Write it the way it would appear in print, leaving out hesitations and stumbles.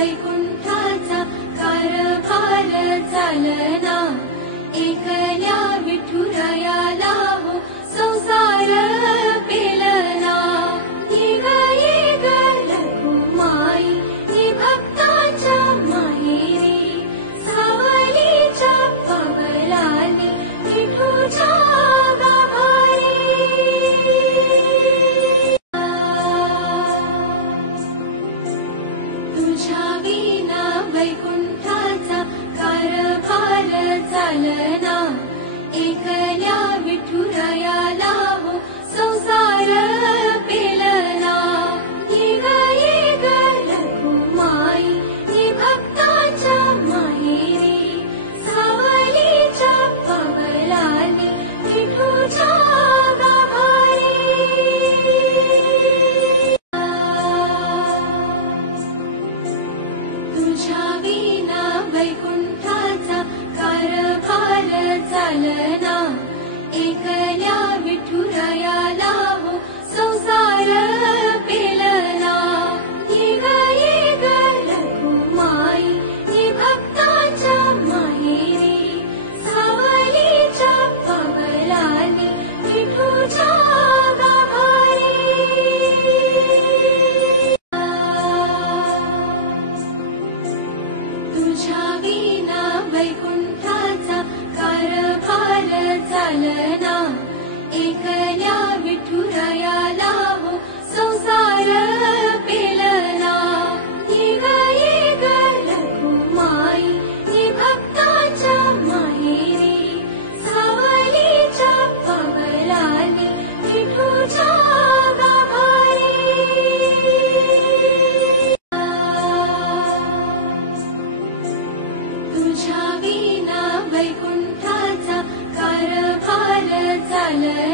वैकुंठाचा कारभार चालना, एकल्या विठुरायाला हो संसार पेलना। येग येग रघुमाई नि भक्ताच्या माहेरी, सावलीच्या पवलाली विठूच्या गाभारी। तुझ्या विना वैकुंठाचा कारभार चालना, एकल्या विठुरायाला हो संसार पेलना। येग येग रघुमाई नि भक्ताच्या माहेरी, सावलीच्या पवलाली विठूच्या गाभारी। तुझ्या विना वैकुंठाचा कारभार चालना, एकल्या विठुरायाला हो संसार पेलना। येग येग रघुमाई नि भक्ताच्या माहेरी, सावलीच्या पवलाली विठूच्या गाभारी। तुझ्या विना वैकुंठाचा कारभार चालना, एकल्या विठुरायाला हो संसार पेलना। येग येग रघुमाई नि भक्ताच्या माहेरी, सावलीच्या पवलाली विठूच्या गाभारी। तुझ्या विना वैकुंठाचा कारभार चालना,